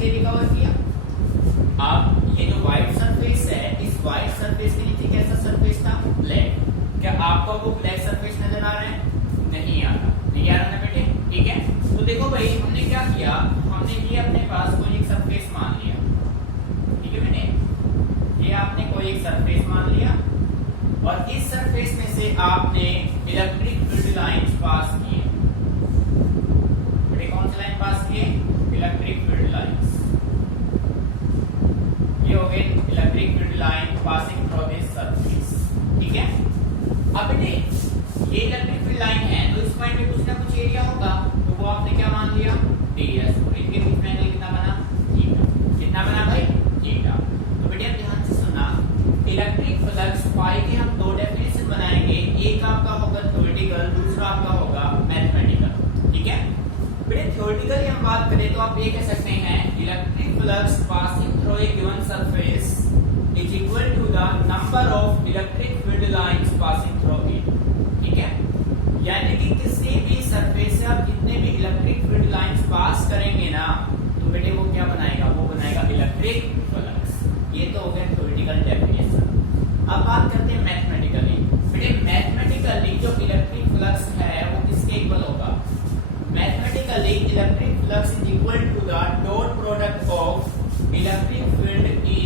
लिए रिकवर किया। अब ये जो व्हाइट सरफेस है, इस व्हाइट सरफेस के नीचे कैसा सरफेस था? ब्लैक। क्या आपको वो ब्लैक सरफेस नजर आ रहा है? नहीं आ रहा, नहीं आ रहा ना बेटे, ठीक है। तो देखो भाई हमने क्या किया, हमने ये अपने पास कोई एक सरफेस मान लिया, ठीक है बेटे, ये आपने कोई एक सरफेस मान लिया और इस सरफेस में से आपने इलेक्ट्रिक फील्ड लाइंस पास किए। बेटे कौन सी लाइन पास किए? Electric field lines. ये हो गए electric field line passing through this surface, ठीक है। अब बेटे ये इलेक्ट्रिक फील्ड लाइन है तो इस पॉइंट पे कुछ ना कुछ एरिया होगा, तो वो आपने क्या मान लिया? ds। और इनके बीच में एंगल कितना बना? थीटा। कितना बना भाई? थीटा। तो बेटे अब ध्यान से सुनना, इलेक्ट्रिक फ्लक्स फाई के हम दो डेफिनेशन बनाएंगे, एक आपका होगा थ्योरेटिकल, दूसरा आपका होगा मैथमेटिकल, ठीक है। बेटे थ्योरेटिकली हम बात करें तो आप ये कह सकते हैं electric flux passing through A given surface is equal to the number of electric field lines passing through it, ठीक है। यानी कि किसी भी सरफेस से आप जितने भी इलेक्ट्रिक फील्ड लाइंस पास करेंगे ना, तो बेटे वो क्या बनाएगा? वो बनाएगा इलेक्ट्रिक फ्लक्स। ये तो हो गया थ्योरेटिकल डेफिनेशन। अब बात करते हैं मैथमेटिकली। बेटे मैथमेटिकली जो इलेक्ट्रिक फ्लक्स है वो किसके इक्वल होगा? Mathematically electric flux is equal to the dot product of electric field E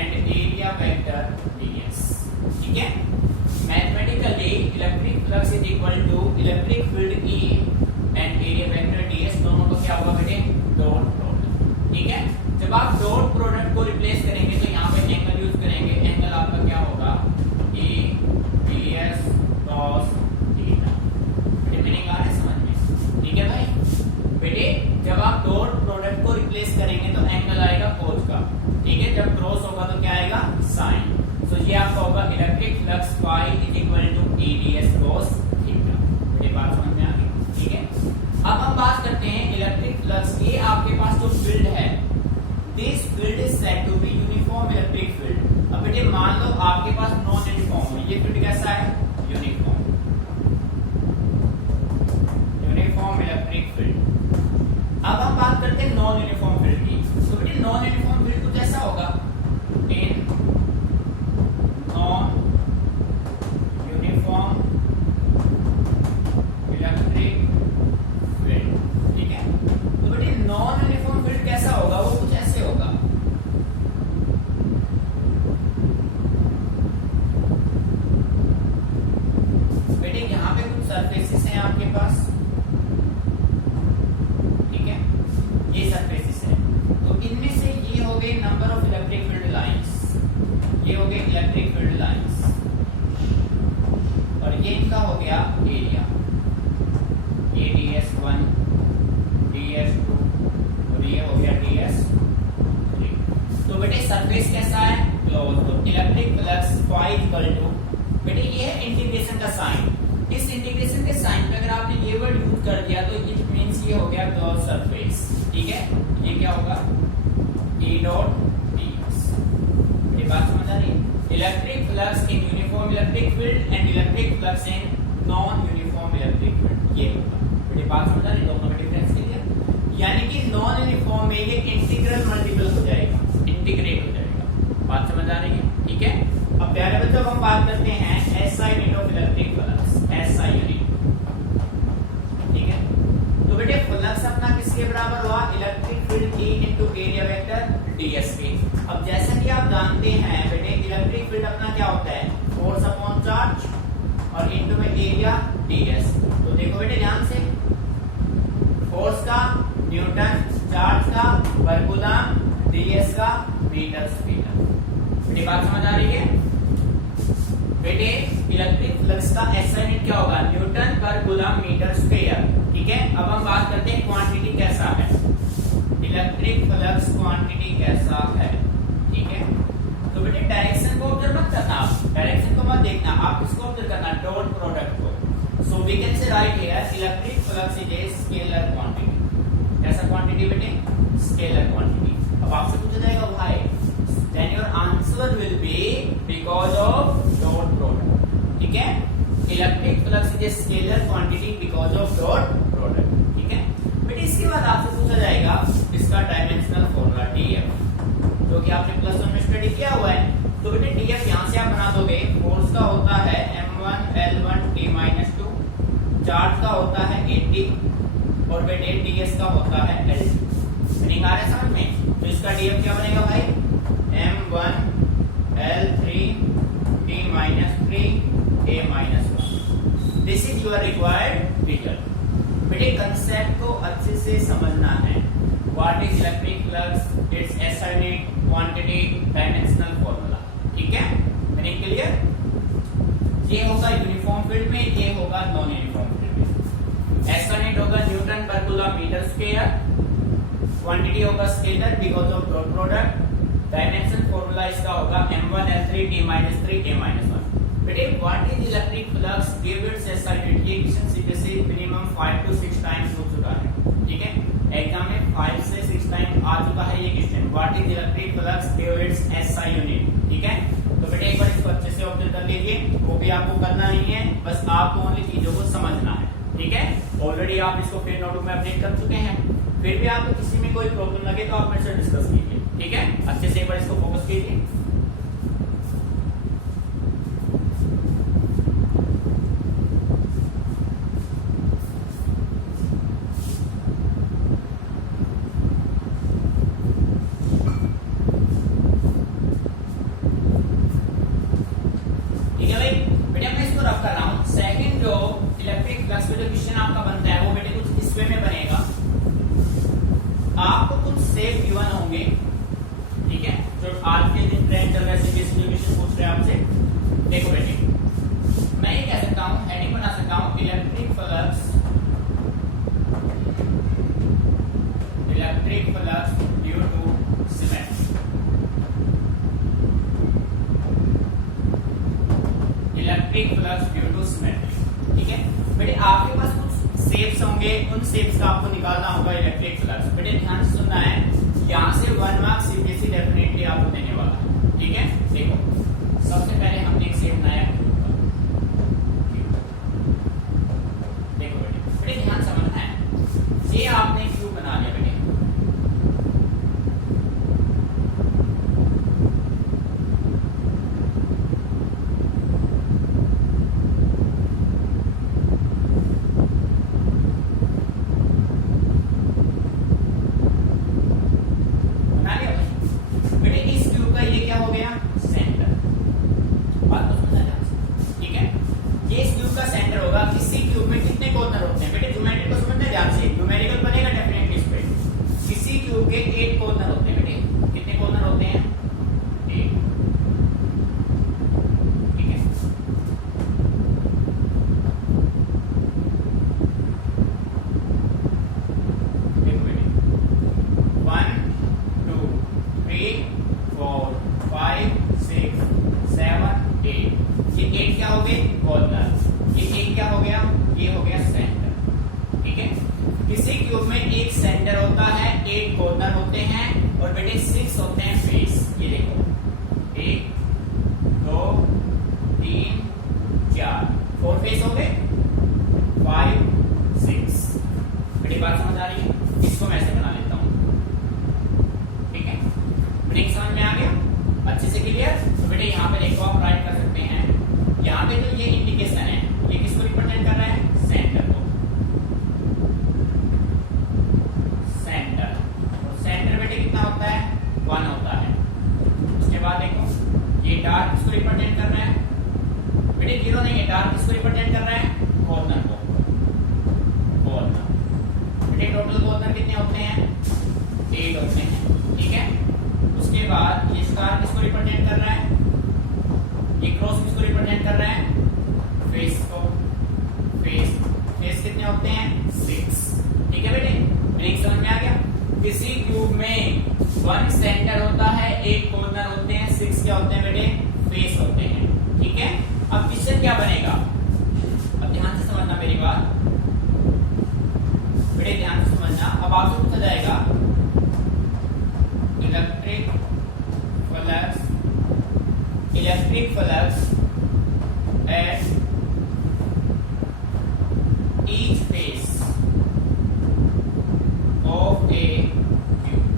and area vector ds, ठीक है। Mathematically electric flux is equal to electric field E and area vector ds, दोनों को क्या होगा बेटे? Dot product, ठीक है। जब आप डॉट प्रोडक्ट को रिप्लेस करेंगे तो यहाँ पे एंगल यूज करेंगे, एंगल आपका क्या होगा? E ds cos theta. बेटे मीनिंग आ रहा है समझ में? ठीक है भाई। बेटे जब आप डॉट प्रोडक्ट को रिप्लेस करेंगे तो एंगल आएगा cos का, ठीक है। जब क्रॉस होगा तो क्या आएगा? साइन। सो ये आपका होगा electric flux phi is equal to ds cos theta. ये बात समझ में आ गई, ठीक है। अब हम बात करते हैं इलेक्ट्रिक फ्लक्स। ये आपके पास जो फील्ड है, this field is said to be uniform electric field. अब बेटे मान लो आपके पास नॉन यूनिफॉर्म है, ये फील्ड कैसा है? Uniform, uniform electric field. अब हम बात करते हैं नॉन यूनिफॉर्म फील्ड की। तो बेटे नॉन यूनिफॉर्म फील्ड कुछ ऐसा होगा, in non uniform electric field, ठीक है। तो बेटे नॉन यूनिफॉर्म फील्ड कैसा होगा? वो कुछ ऐसे होगा, बेटे यहाँ पे कुछ सरफेसेस हैं आपके पास, ठीक है, ये सरफेसेस है। तो इनमें से ये हो गए number of electric field lines, ये हो गए इलेक्ट्रिक फील्ड लाइंस, और ये इनका हो गया एरिया, ये ds1 ds2 और ये हो गया ds3। तो बेटे सरफेस कैसा है? क्लोज। तो electric flux phi equal to, बेटे ये है इंटीग्रेशन का साइन। इस इंटीग्रेशन के साइन पे अगर आपने ये वर्ड यूज कर दिया तो इट मींस ये हो गया क्लोज सरफेस, ठीक है। ये क्या होगा? E dot ds। ये बात समझ आ रही है? Electric flux in uniform electric field and electric flux in non uniform electric field, ये होगा। बेटे बात समझ आ रही है? दोनों में डिफरेंस क्लियर? यानी कि नॉन यूनिफॉर्म में ये इंटीग्रल मल्टीपल हो जाएगा, इंटीग्रेट हो जाएगा। बात समझ आ रही है? ठीक है। अब प्यारे बच्चों हम बात करते हैं SI unit of electric flux, SI unit, ठीक है। तो बेटे फ्लक्स अपना किसके बराबर हुआ? Electric field E into area vector ds के। अब जैसा कि आप जानते हैं बेटे इलेक्ट्रिक फील्ड अपना क्या होता है? फोर्स अपॉन चार्ज और इनटू में एरिया ds। तो देखो बेटे ध्यान से, फोर्स का न्यूटन, चार्ज का पर कूलम, ds का मीटर स्क्वायर। बेटे बात समझ आ रही है? बेटे इलेक्ट्रिक फ्लक्स का SI यूनिट क्या होगा? न्यूटन पर कूलम मीटर स्क्वायर, ठीक है। अब हम बात करते हैं क्वांटिटी कैसा है, इलेक्ट्रिक फ्लक्स क्वांटिटी कैसा है, ठीक है। तो बेटे डायरेक्शन को ऑब्जर्व मत करना, आप डायरेक्शन को मत देखना, आप किसको ऑब्जर्व करना? डॉट प्रोडक्ट को। So we can say write here electric flux is a scalar quantity. कैसा क्वांटिटी बेटे? Scalar quantity. अब आपसे पूछा जाएगा why, then your answer will be because of dot product, ठीक है। Electric flux is a scalar quantity because of dot product, ठीक है। बेटे इसके बाद आपसे पूछा जाएगा इसका डायमेंशनल क्या हुआ है, तो बेटे डीएफ यहाँ से आप बना दोगे, फोर्स का होता है m1 l1 t-2, चार्ज का होता है 80 और बेटे ds का होता है l2। मीनिंग आ रहा है समझ में? तो इसका डीएफ क्या बनेगा भाई, m1 l3 t-3 a-1। This is your required result. बेटे कंसेप्ट को अच्छे से समझना है। What is electric flux, it's SI unit, quantity, dimensional formula. ठीक है, मीनिंग क्लियर? ये होगा यूनिफॉर्म फील्ड में, ये होगा नॉन यूनिफॉर्म फील्ड में। SI यूनिट होगा न्यूटन पर कूलम मीटर स्क्वायर, क्वांटिटी होगा scalar because of dot product, dimension formula इसका होगा m1 l3 t-3 a-1। बेटे what is electric flux, give its SI unit. ये question CBSE minimum 5 to 6 times हो चुका है। ठीक है, एग्जाम में 5 से 6 टाइम आ चुका है ये question. What is electric flux, give its SI unit. ठीक है, तो बेटे एक बार इसको अच्छे से ऑब्जर्व कर लीजिए, वो भी आपको करना नहीं है, बस आपको ओनली चीजों को समझना है। ठीक है, ऑलरेडी आप इसको फिर नोटबुक में अपडेट कर चुके हैं। फिर भी आपको किसी में कोई प्रॉब्लम लगे तो आप मेरे से डिस्कस कीजिए। ठीक है, अच्छे से एक बार इसको फोकस कीजिए। ठीक है बेटे, आपके पास कुछ शेप्स होंगे, उन शेप्स का आपको निकालना होगा इलेक्ट्रिक फ्लक्स। बेटे ध्यान से सुनना है, यहाँ से 1 मार्क सीबीएसई डेफिनेटली आपको देने वाला है। ठीक है, देखो सबसे पहले हमने एक शेप बनाया, देखो बेटे ध्यान समझना है, ये आपने क्यूब बना लिया बेटे। Electric flux at each face of a tube।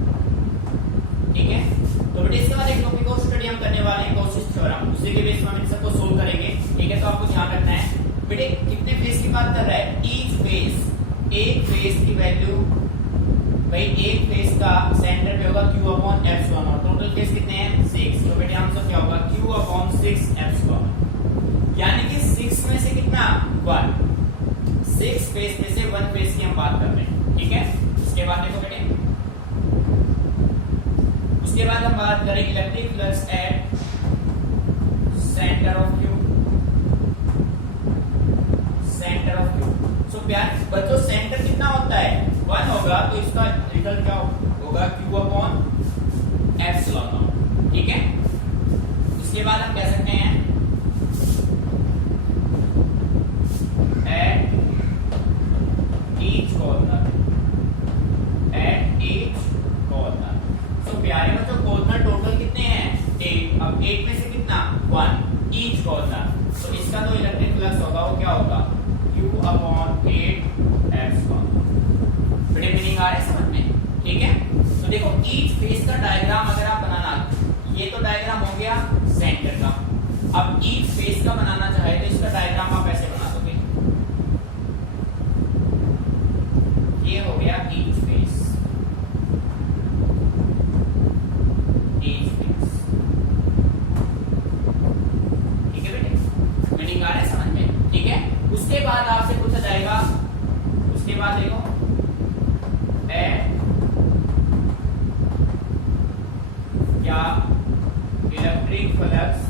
ठीक है, तो बेटे इसके बाद एक टॉपिक और स्टडी हम के बेस में हम इन सबको सोल्व करेंगे। ठीक है, तो आपको ध्यान रखना है बेटे कितने फेस की बात कर रहा है, ईच फेस, एक फेस की वैल्यू भाई एक फेस का सेंटर पे होगा q upon epsilon not. Total face कितने हैं 6, तो बेटे आंसर क्या होगा q अपॉन 6 एप्सिलॉन, यानी कि 6 में से कितना 1, 6 फेस में से 1 फेस की हम बात कर रहे हैं। ठीक है, उसके बाद देखो बेटे, उसके बाद हम बात करेंगे electric flux at centre of q, centre of q। सो प्यार बच्चों सेंटर कितना होता है 1 होगा, तो इसका रिजल्ट क्या होगा q अपॉन एप्सिलॉन नॉट। ठीक है, इसके बाद हम कह सकते हैं at each corner, at each corner. So प्यारे बच्चों कॉर्नर टोटल कितने हैं 8, अब 8 में से कितना 1 ईच कॉर्नर, तो इसका जो इलेक्ट्रिक फ्लक्स होगा वो क्या होगा q अपॉन 8 एप्सिलॉन। बड़े मीनिंग आ रहे हैं समझ में। ठीक है, तो देखो ईच फेस का डायग्राम अगर आप बनाना, ये तो डायग्राम हो गया सेंटर का, अब ईच फेस का बनाना चाहे तो इसका डायग्राम आप ऐसे बना दोगे, ये हो गया ईच फेस, ईच फेस। ठीक है बेटे, मीनिंग आ रहा है समझ में। ठीक है, उसके बाद आपसे पूछा जाएगा, उसके बाद देखो क्या electric flux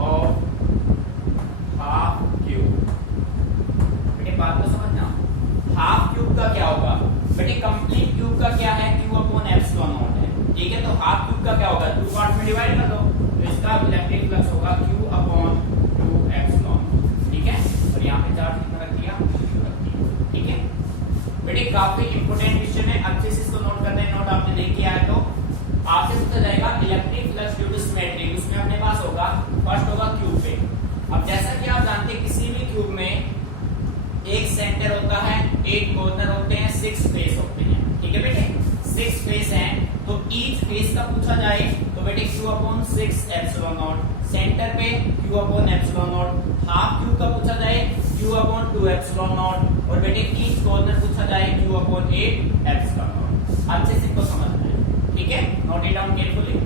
of half cube. बेटे बात को समझना, हाफ क्यूब का क्या होगा बेटे, कंप्लीट क्यूब का क्या है q अपॉन एप्सिलॉन नॉट है। ठीक है, तो हाफ क्यूब का क्या होगा 2 पार्ट्स में डिवाइड कर दो, तो इसका इलेक्ट्रिक फ्लक्स होगा q अपॉन 2 एप्सिलॉन। ठीक है, और यहाँ पे चार्ज कितना रख दिया रख दिया। ठीक है बेटे, काफी इंपोर्टेंट क्वेश्चन है, अच्छे से इसको नोट करना है, नोट आपने नहीं किया है तो आपसे पूछा जाएगा electric flux due to symmetry, उसमें अपने पास होगा फर्स्ट होगा क्यूब पे। अब जैसा कि आप जानते हैं किसी भी क्यूब में एक सेंटर होता है, 8 कॉर्नर होते हैं, 6 फेस होते हैं। ठीक है बेटे, 6 फेस हैं, तो ईच फेस का पूछा जाए तो बेटे q upon 6 epsilon not, centre पे q upon epsilon not, half cube का पूछा जाए q अपॉन 2 एप्सिलॉन नॉट, और बेटे ईच कॉर्नर पूछा जाए q अपॉन 8 एप्सिलॉन नॉट। अच्छे से इसको समझना है। ठीक है, नोट इट डाउन केयरफुली।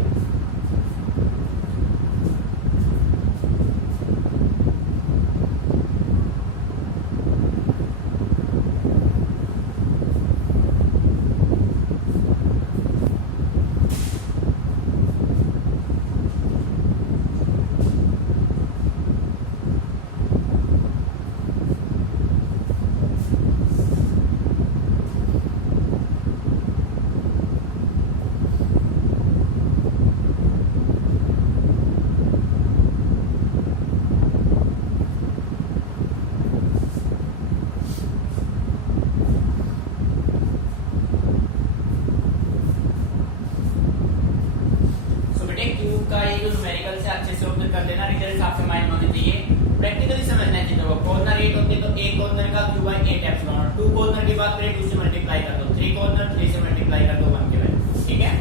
का ये जो न्यूमेरिकल से अच्छे से ऑब्जर्व कर लेना, रिजल्ट आपके माइंड में होने चाहिए। प्रैक्टिकली समझना है चीजों को। कॉर्नर 8 होते तो एक कॉर्नर का q by 8 epsilon naught, 2 corner की बात करें 2 से मल्टीप्लाई कर दो, 3 कॉर्नर 3 से मल्टीप्लाई कर दो 1 के वैल्यू। ठीक है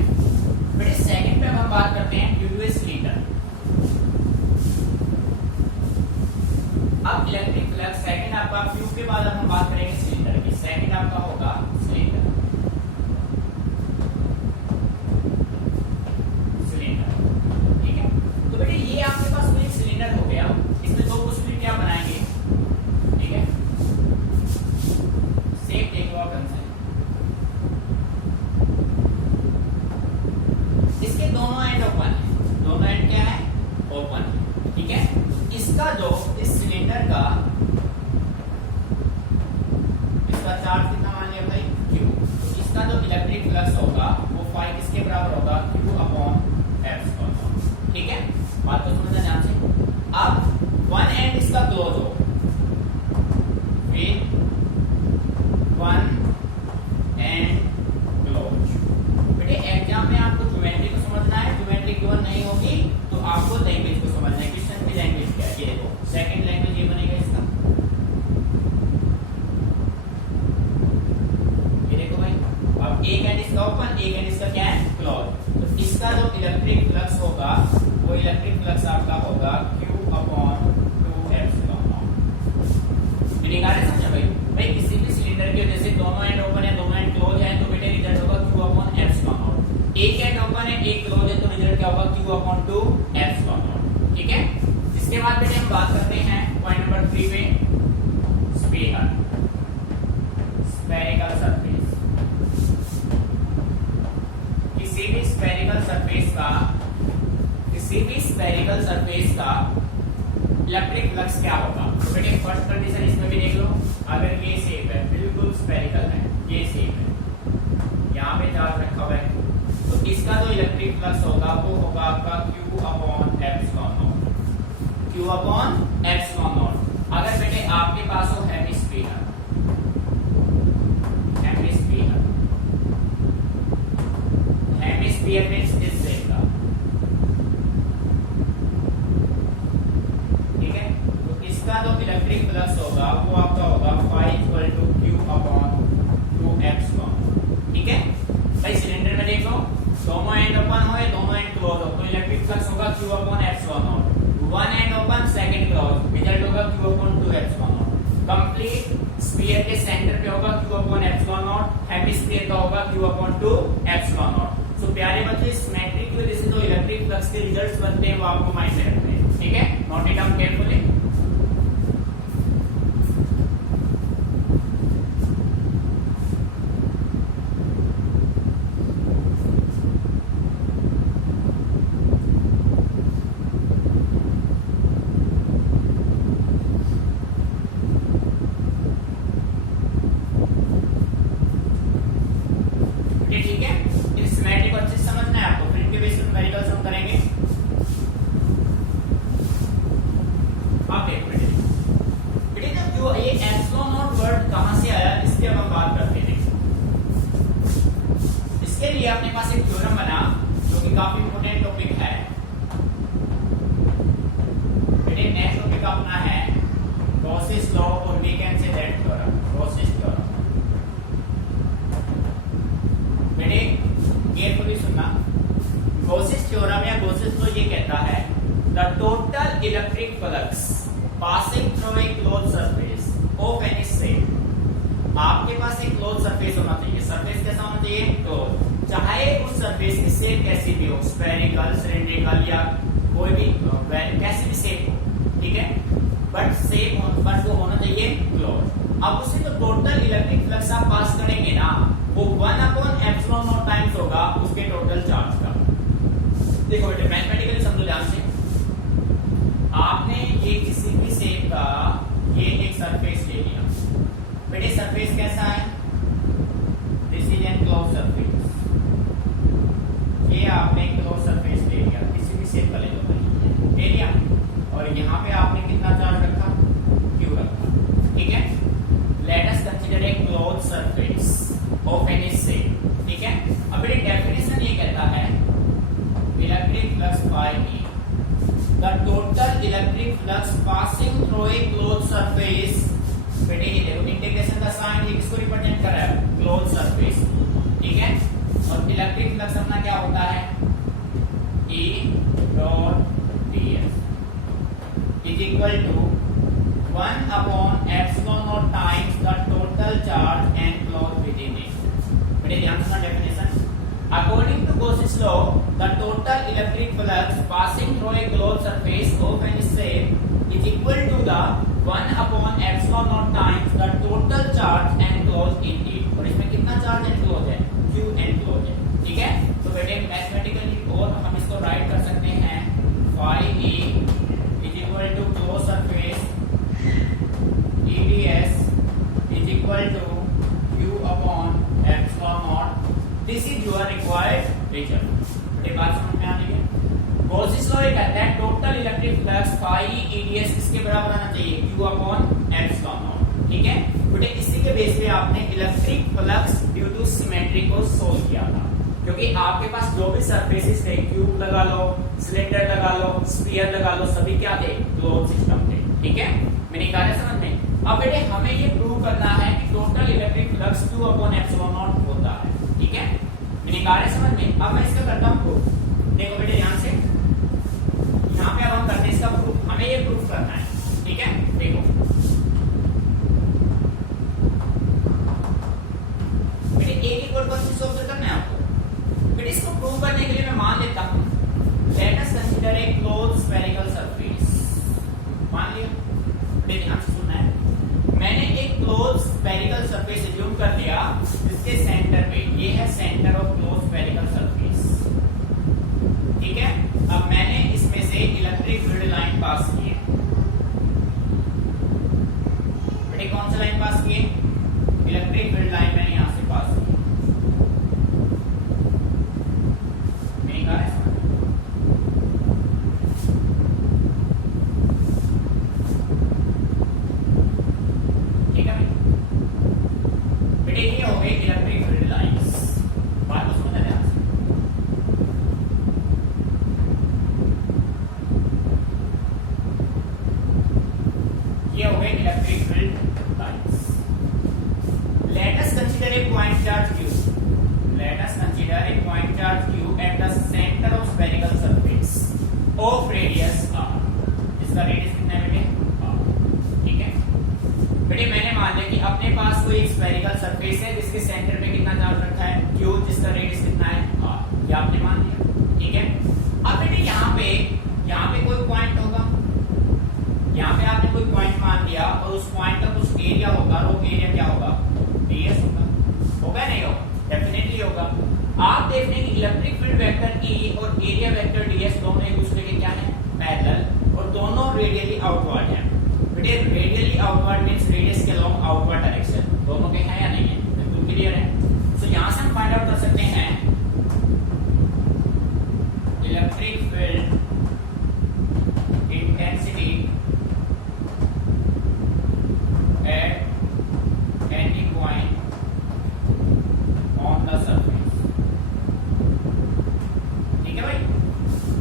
बेटे, सेकंड पे हम बात करते हैं ड्यूटू सिलेंडर। अब इलेक्ट्रिक फ्लक्स सेकंड आपका क्यूब के बाद हम बात करेंगे सिलेंडर की। सेकंड आपका होगा सिलेंडर। ये आपके पास कोई सिलेंडर हो गया, इसमें दो पॉसिबिलिटी आप बनाएंगे। ठीक है, सेफ देखो आप कंसेप्ट, इसके दोनों एंड ओपन है, दोनों एंड क्या है ओपन। ठीक है, इसका जो इस सिलेंडर का इसका चार्ज कितना मान लिया भाई q, तो इसका जो इलेक्ट्रिक फ्लक्स होगा वो फाई किसके बराबर होगा q अपॉन एप्सिलॉन। ठीक है, बात को समझना ध्यान से। अब वन एंड इसका क्लोज हो, फिर वन एंड क्लोज। बेटे एग्जाम में आपको ज्योमेट्री को समझना है, ज्योमेट्री गिवन नहीं होगी तो आपको लैंग्वेज को समझना है। क्वेश्चन की लैंग्वेज क्या है ये देखो, सेकंड लैंग्वेज ये बनेगा इसका। ये देखो भाई, अब एक एंड इसका ओपन, एक एंड इसका क्या है क्लोज। तो इसका जो इलेक्ट्रिक फ्लक्स होगा वो इलेक्ट्रिक फ्लक्स आपका होगा Q upon 2 epsilon naught. Meaning आ रहा है समझ भाई? भाई किसी भी सिलेंडर की वजह से दोनों एंड ओपन है, दोनों एंड क्लोज है, तो बेटे रिजल्ट होगा Q अपॉन एप्सिलॉन नॉट। एक एंड ओपन है, एक क्लोज है, तो रिजल्ट क्या होगा? Q upon 2 epsilon not. ठीक है, इसके बाद बेटे हम बात करते हैं पॉइंट नंबर 3 पे, स्फीयर, स्फेरिकल सरफेस। किसी भी स्फेरिकल सरफेस का इलेक्ट्रिक फ्लक्स क्या होगा? तो बेटे फर्स्ट कंडीशन इसमें भी देख लो, अगर ये शेप है, बिल्कुल स्फेरिकल है, ये शेप है, यहाँ पे चार्ज रखा हुआ है, तो इसका जो इलेक्ट्रिक फ्लक्स होगा वो होगा आपका Q upon epsilon not. Q upon epsilon not. अगर बेटे आपके पास हो हेमिस्फीयर, हेमिस्फीयर मींस इस शेप का, ठीक है, तो इसका जो इलेक्ट्रिक फ्लक्स होगा वो आपका होगा phi equal to Q upon 2 epsilon. ठीक है भाई, सिलेंडर में देखो दोनों एंड ओपन हो या दोनों एंड क्लोज हो, तो इलेक्ट्रिक फ्लक्स होगा Q upon epsilon not. One and open, second close, result होगा Q upon 2 epsilon not. Complete sphere के सेंटर पे होगा Q upon epsilon not, hemisphere का होगा Q अपॉन 2 एप्सिलॉन नॉट। तो प्यारे बच्चों, सिमेट्री की वजह से जो इलेक्ट्रिक फ्लक्स के रिजल्ट्स बनते हैं वो आपको माइंड में रखने हैं। ठीक है, नोट इट डाउन केयरफुली। ठीक है, इस सिमेट्री को अच्छे से समझना है आपको, फिर इनके बेस पे न्यूमेरिकल्स हम करेंगे। आप देखो बेटे जब जो ये एप्सिलॉन नॉट वर्ड कहां से आया, इसकी अब हम बात करते हैं। इसके लिए अपने पास एक थ्योरम बना जो कि काफी इंपॉर्टेंट टॉपिक है बेटे। नेक्स्ट टॉपिक अपना है गॉसेस लॉ, और we can say that theorem, Gauss's theorem. बेटे केयरफुली सुनना, गॉसेस थ्योरम या गॉसेस लॉ ये कहता है the total electric flux passing through a close surface of any shape. आपके पास एक क्लोज सरफेस होना चाहिए। सरफेस कैसा होना चाहिए? क्लोज। चाहे उस सरफेस की शेप कैसी भी हो, स्फेरिकल, सिलिंड्रिकल या कोई भी कैसी भी शेप हो, ठीक है, बट शेप पर वो होना चाहिए क्लोज। अब उससे तो टोटल इलेक्ट्रिक फ्लक्स आप पास करेंगे ना, वो 1 अपॉन एप्सिलॉन नॉट टाइम्स होगा उसके टोटल चार्ज का। देखो बेटे मैथमेटिकली समझो ध्यान से, आपने ये किसी भी शेप का ये एक सरफेस ले लिया। बेटे सरफेस कैसा है? This is an close surface. ये आपने क्लोज सरफेस ले लिया, किसी भी शेप का ले लिया, और यहाँ पे आपने कितना चार्ज रखा? Q रखा। ठीक है, let us consider a close surface of any shape. ठीक है, अब ये डेफिनेशन ये कहता है electric flux by E, the total electric flux passing through a close surface. बेटे ये देखो इंटीग्रेशन का साइन ये किसको रिप्रेजेंट कर रहा है? Close surface. ठीक है, और इलेक्ट्रिक फ्लक्स अपना क्या होता है? E dot ds is equal to 1 upon epsilon naught times the total charge enclosed within it. बेटे ध्यान से definition, according to Gauss's law, the total electric flux passing through a closed surface of any shape is equal to the 1 upon epsilon naught times the total charge enclosed in it. और इसमें कितना charge enclosed है? Q enclosed है। ठीक है, तो बेटे mathematically और हम इसको राइट कर सकते हैं phi E is equal to closed surface EDS is equal to Q upon epsilon naught. This is your required result. ये बात समझ में आ रही है? गॉसेस लॉ ये कहता है total electric flux phi EDS किसके बराबर आना चाहिए? Q upon epsilon naught। ठीक है बेटे, इसी के बेस पे आपने electric flux due to symmetry को सोल्व किया था, क्योंकि आपके पास जो भी सरफेसेस थे, क्यूब लगा लो, सिलेंडर लगा लो, स्फीयर लगा लो, सभी क्या थे? क्लोज सिस्टम थे। ठीक है, मैंने कहा है समझ में। अब बेटे हमें ये प्रूव करना है कि total electric flux Q upon epsilon not होता है। ठीक है, मैंने कहा है समझ में। अब मैं इसका करता हूं प्रूफ। देखो बेटे ध्यान से, यहाँ पे अब हम करते हैं इसका प्रूफ, हमें ये प्रूफ करना है, ठीक है। देखो बेटे एक इक्वल कौन सी ऑब्जर्व करना है आपको। बेटे इसको प्रूव करने के लिए मैं मान लेता हूं, late us consider a closed spherical surface. मान लिया, बेटे ध्यान से सुनना है, मैंने एक क्लोज्ड स्फेरिकल सरफेस अज्यूम कर लिया जिसके सेंटर पे ये है centre of closed spherical surface, ठीक है। अब मैंने इसमें से इलेक्ट्रिक फील्ड लाइन पास की है, बेटे कौन सा लाइन पास की है, इलेक्ट्रिक फील्ड लाइन मैंने यहां से पास की, मैंने कहा है ठीक है बेटे, ये हो गई इलेक्ट्रिक फील्ड लाइंस। बात तो समझ आया, ये हो गई electric field lines. Late us consider A point charge q, late us consider A point charge q at the centre of spherical surface of radius r, इसका रेडियस कितना है बेटे r, ठीक है बेटे। मैंने मान लिया कि अपने पास कोई एक स्फेरिकल सरफेस है जिसके सेंटर पे कितना चार्ज रखा है q, जिसका रेडियस कितना है r, ये आपने मान लिया, ठीक है। अब बेटे यहाँ पे कोई पॉइंट होगा, यहाँ पे आपने कोई पॉइंट मान लिया और उस पॉइंट का कुछ एरिया होगा, और वो एरिया क्या होगा, ds होगा नहीं होगा, डेफिनेटली होगा। आप देख रहे हैं कि इलेक्ट्रिक फील्ड वेक्टर E और एरिया वेक्टर ds दोनों एक दूसरे के क्या है, पैरेलल, और दोनों रेडियली आउटवर्ड हैं। बेटे रेडियली आउटवर्ड मींस रेडियस के अलोंग आउटवर्ड डायरेक्शन, दोनों के हैं या नहीं है, बिल्कुल क्लियर है। सो यहां से हम फाइंड आउट कर सकते हैं electric field intensity at any point on the surface, ठीक है भाई।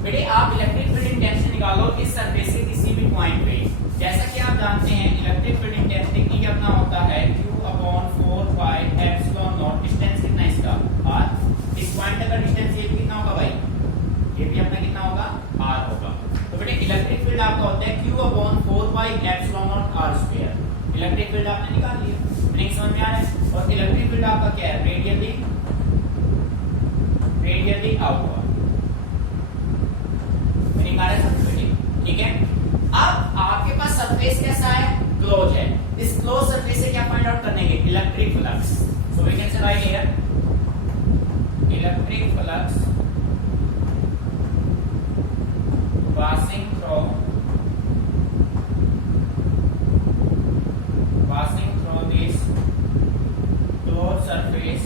बेटे आप इलेक्ट्रिक फील्ड इंटेंसिटी निकालो इस सरफेस के किसी भी पॉइंट पे, जैसा कि आप जानते हैं इलेक्ट्रिक फील्ड इंटेंसिटी की अपना होता है q/4πε0, डिस्टेंस कितना है इसका r, इस पॉइंट तक का डिस्टेंस ये भी कितना होगा भाई, ये भी अपना कितना होगा r होगा। तो बेटे इलेक्ट्रिक फील्ड आपका होता है q/4πε0r²। इलेक्ट्रिक फील्ड आपने निकाल लिया, मीनिंग समझ में आ रहा है। और इलेक्ट्रिक फील्ड आपका क्या है, रेडियली आउटवर्ड, मीनिंग आ रहा है समझ में, ठीक है। अब आपके पास सरफेस कैसा है, क्लोज है, इस क्लोज सरफेस से क्या फाइंड आउट करने के, electric flux. So we can say write here electric flux passing through this closed surface,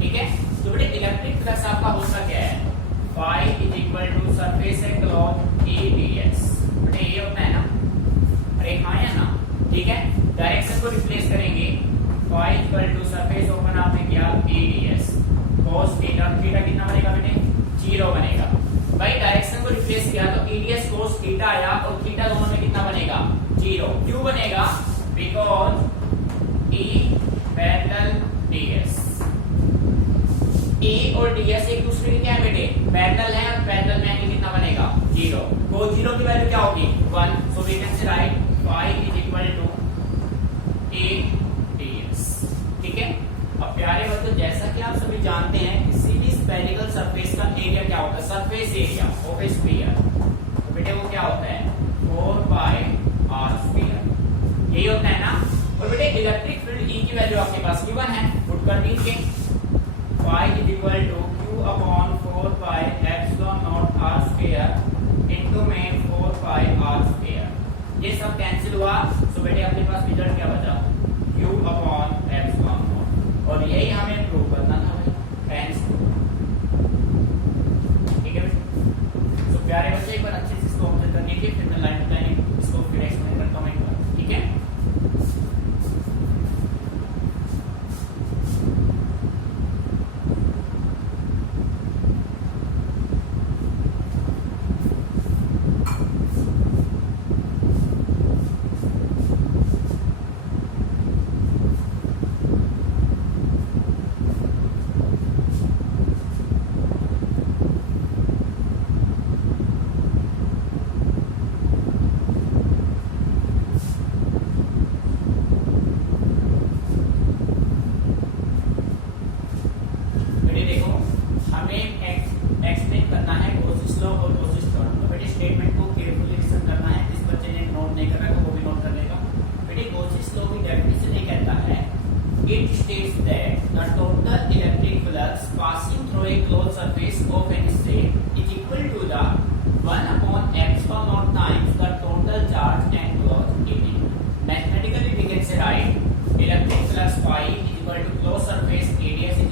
ठीक है। तो बेटे इलेक्ट्रिक फ्लक्स आपका होता क्या है, phi is equal to surface है closed E ds, बेटे ये होता है ना, अरे हाँ या ना, ठीक है। डायरेक्शन को रिप्लेस करेंगे, phi equal to surface open आपने किया E ds cos theta, theta कितना बनेगा बेटे 0 बनेगा भाई। डायरेक्शन को रिप्लेस किया तो eds cos थीटा आया, और थीटा दोनों में कितना बनेगा 0, क्यों बनेगा, because E parallel ds, E और ds एक दूसरे के क्या है बेटे, पैरेलल है, और पैरेलल में एंगल कितना बनेगा 0, तो 0 की वैल्यू क्या होगी 1। So we can say write phi is equal to A ds, ठीक है। अब प्यारे बच्चों जैसा कि आप सभी जानते हैं किसी भी स्फेरिकल सरफेस का एरिया क्या होता है, surface area of A sphere, तो बेटे वो क्या होता है 4πr², यही होता है ना। और बेटे इलेक्ट्रिक फील्ड E की वैल्यू आपके पास गिवन है, पुट कर दीजिए phi is equal to q/4πε0r² into में 4πr², ये सब कैंसिल हुआ। सो बेटे अपने पास रिजल्ट क्या बचा, q/ε0, और यही हमें प्रूव करना था भाई, हेंस ठीक है। तो प्यारे बच्चे एक बार अच्छे से इसको ऑब्जर्व कर लीजिए, फिर मैं लाइन टू लाइन इसको फिर एक्सप्लेन करता हूं एक बार, ठीक है।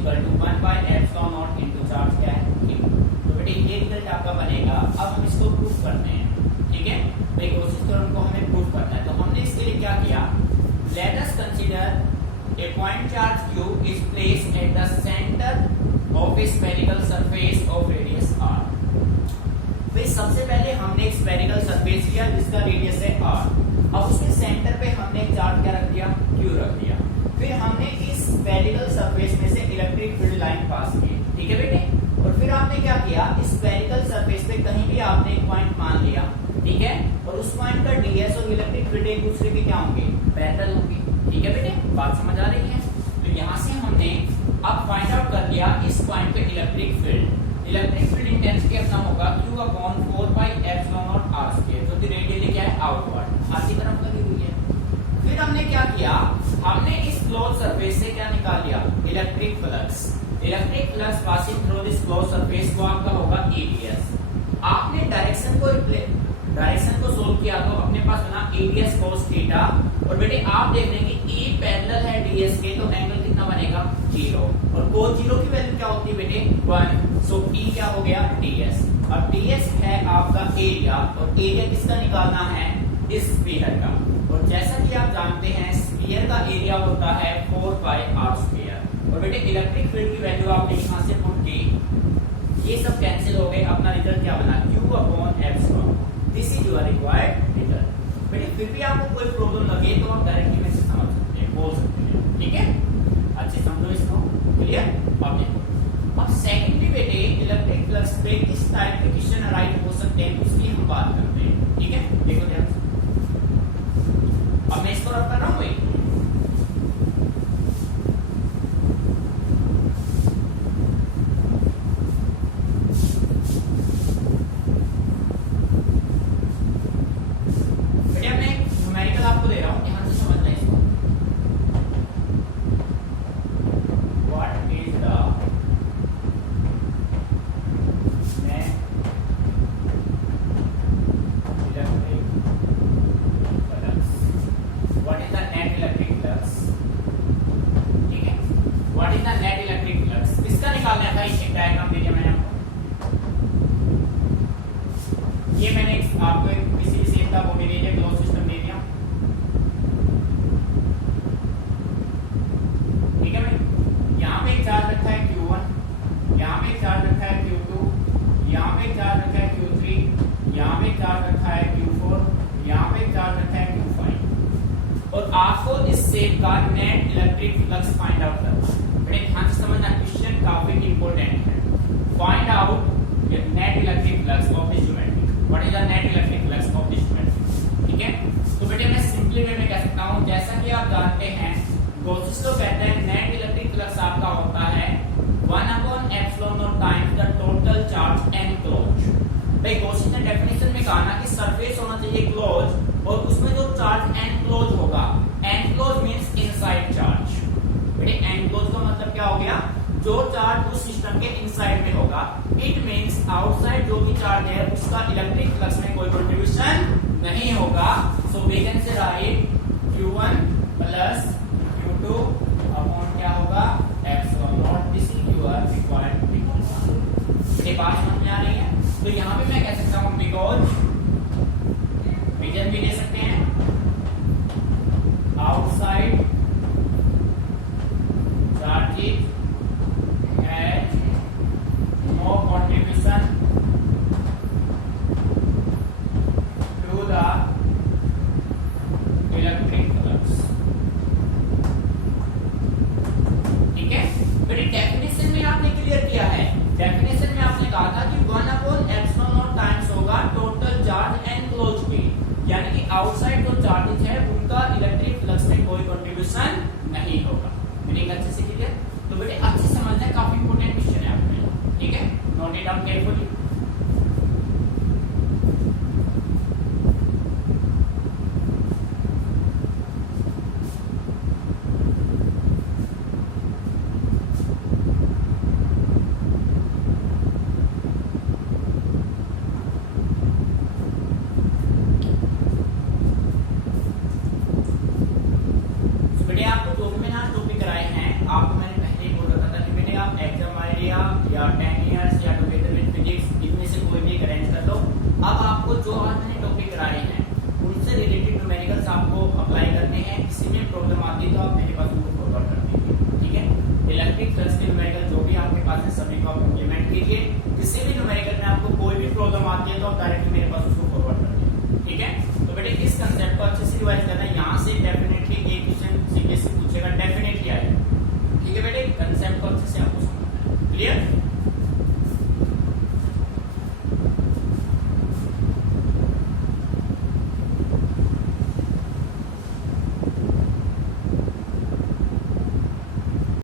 इक्वल टू 1/ε0 इनटू चार्ज क्या है Q। तो बेटे ये रिजल्ट आपका बनेगा। अब हम इसको प्रूफ करते हैं, ठीक है भाई, कोशिश करो उनको हमें प्रूफ करना है। तो हमने इसके लिए क्या किया, late us consider A point charge Q is placed at the centre of A spherical surface of radius r। भाई सबसे पहले हमने एक स्फेरिकल सरफेस लिया जिसका रेडियस है r। अब उसके सेंटर पे हमने एक चार्ज क्या रख दिया, Q रख दिया। फिर हमने इस स्फेरिकल सरफेस में से इलेक्ट्रिक फील्ड लाइन पास की, ठीक है बेटे। और फिर आपने क्या किया, इस स्फेरिकल सरफेस पे कहीं भी आपने एक पॉइंट मान लिया, ठीक है, और उस पॉइंट का ds और इलेक्ट्रिक फील्ड एक दूसरे के क्या होंगे, पैरेलल होंगे, ठीक है बेटे, बात समझ आ रही है। तो यहाँ से हमने अब फाइंड आउट कर लिया इस पॉइंट पे electric field. Electric field intensity अपना होगा Q/4πε0r², जो कि रेडियली क्या है, आउटवर्ड, हाथ की तरफ लगी हुई है। फिर हमने क्या किया, हमने इस क्लोज सरफेस से क्या निकाल लिया, electric flux. Electric flux passing through this close surface को आपका होगा EDS। आपने डायरेक्शन को सोल्व किया तो अपने पास बना EDS cos थीटा। और बेटे आप देख रहे हैं कि E पैरेलल है DS के, तो एंगल कितना बनेगा, 0। और cos 0 की वैल्यू क्या होती है बेटे, 1। सो E क्या हो गया, DS। अब DS है आपका एरिया, और एरिया किसका निकालना है, इस स्फीयर का। और जैसा कि आप जानते हैं स्फीयर का एरिया होता है 4πr²। और बेटे इलेक्ट्रिक फील्ड की वैल्यू आपने यहाँ से पुट की, ये सब कैंसिल हो गए, अपना रिजल्ट क्या बना, Q/ε। This is your required result. बेटे फिर भी आपको कोई प्रॉब्लम लगे तो आप डायरेक्टली में से समझ सकते हैं, बोल सकते हैं, ठीक है, अच्छे समझो इसको, क्लियर। अब देखो, अब सेकंडली बेटे इलेक्ट्रिक फ्लक्स पे किस टाइप के क्वेश्चन अराइज हो सकते हैं उसकी हम बात करते हैं, ठीक है। देखो ध्यान से, अब मैं इसको रख कर रहा हूँ भाई, आपको एक किसी शेप का वो दे दिया, क्लोज सिस्टम दे दिया, ठीक है भाई। यहाँ पे एक चार्ज रखा है Q1, यहाँ पे एक चार्ज रखा है Q2, यहाँ पे एक चार्ज रखा है Q3, यहाँ पे एक चार्ज रखा है Q4, यहाँ पे एक चार्ज रखा है Q5। और आपको इस शेप का net electric flux find out करना है। बड़े ध्यान से समझना, क्वेश्चन काफी इंपॉर्टेंट है। Find out net electric flux of this geometry. What is the net electric flux of this geometry, ठीक है। तो बेटे मैं सिंपली वे में कह सकता हूं, जैसा कि आप जानते हैं गॉसिस लॉ कहते हैं नेट इलेक्ट्रिक फ्लक्स आपका होता है 1/ε0 times the total charge enclose. भाई गॉसिस ने डेफिनेशन में कहा ना कि सरफेस होना चाहिए क्लोज, और उसमें जो चार्ज एनक्लोज होगा, एनक्लोज मींस इनसाइड चार्ज। बेटे एनक्लोज का मतलब क्या हो गया, जो चार्ज उस सिस्टम के इनसाइड में होगा। इट मींस आउटसाइड जो भी चार्ज है उसका इलेक्ट्रिक फ्लक्स में कोई कंट्रीब्यूशन नहीं होगा। So we can say write Q1 plus Q2 upon क्या होगा, ε0। This is your required result. ये बात समझ में आ रही है। तो यहाँ पे मैं कह सकता हूँ बिकॉज रीजन भी ले सकते हैं, outside charges has no contribution to the electric flux। या 10 इयर्स या टुगेदर विद फिजिक्स, इनमें से कोई भी अरेंज कर लो। अब आपको जो आज मैंने टॉपिक कराए हैं उनसे रिलेटेड न्यूमेरिकल्स आपको अप्लाई करने हैं। किसी में प्रॉब्लम आती है तो आप मेरे पास उनको फॉरवर्ड कर दीजिए, ठीक है। इलेक्ट्रिक फ्लक्स के न्यूमेरिकल जो भी आपके पास है सभी को आप इंप्लीमेंट कीजिए। किसी भी न्यूमेरिकल में आपको कोई भी प्रॉब्लम आती है तो आप डायरेक्टली मेरे पास उसको फॉरवर्ड कर दीजिए, ठीक है। तो बेटे इस कंसेप्ट को अच्छे से रिवाइज करना है, यहाँ से डेफिनेटली एक क्वेश्चन सीबीएसई पूछेगा, डेफिनेटली आएगा, ठीक है बेटे। कंसेप्ट को अच्छे से आपको समझना है, क्लियर।